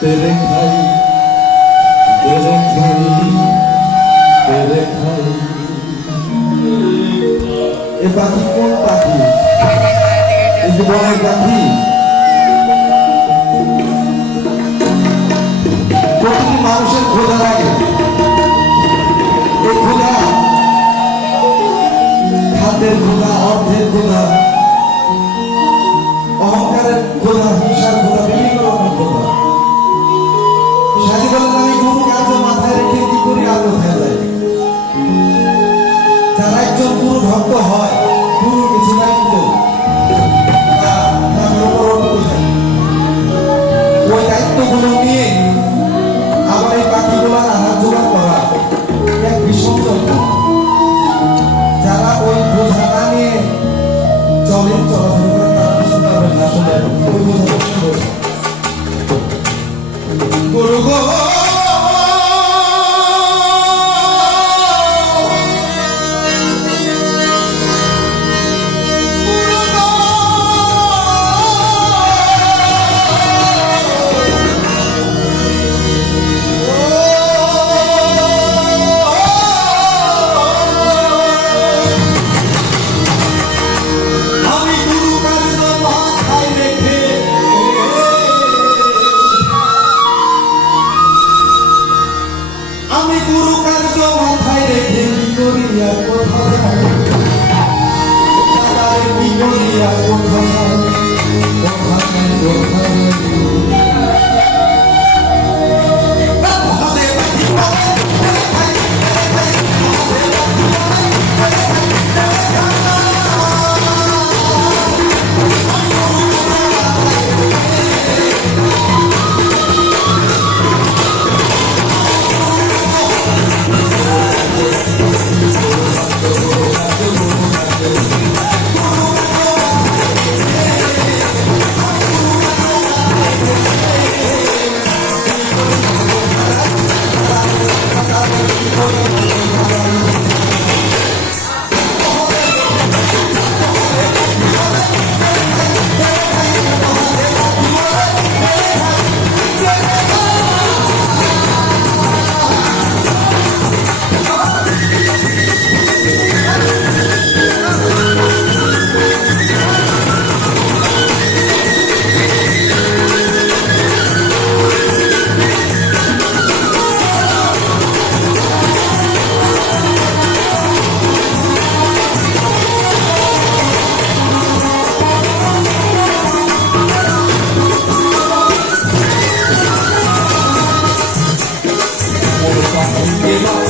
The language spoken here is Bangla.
तेरे खाई तेरे खाई तेरे खाई। ए पाखी কোন পাখি? এই যে বনের পাখি। প্রতিটি মানুষের ক্ষুধা লাগে। এই ক্ষুধা খাদ্যের ক্ষুধা, অর্থের ক্ষুধা, অহংকারের ক্ষুধা, হিংসার ক্ষুধা, বিভিন্ন রকম ক্ষুধা। সাজি বলেন আমি গুরু কাজ মাথায় রেখে কি করি আর কোথায় যাই। যারা একজন গুরু ভক্ত হয়, গুরু কিছু দায়িত্ব ওই দায়িত্বগুলো নিয়ে আবার এই পাখিগুলোর আহার জোগাড় করা এক ভীষণ যন্ত্র। যারা ওই বোঝা না নিয়ে চলেন, চলাচল করেন, তারা বুঝতে পারবেন না আসলে ওই বোঝা গুরু গো give up.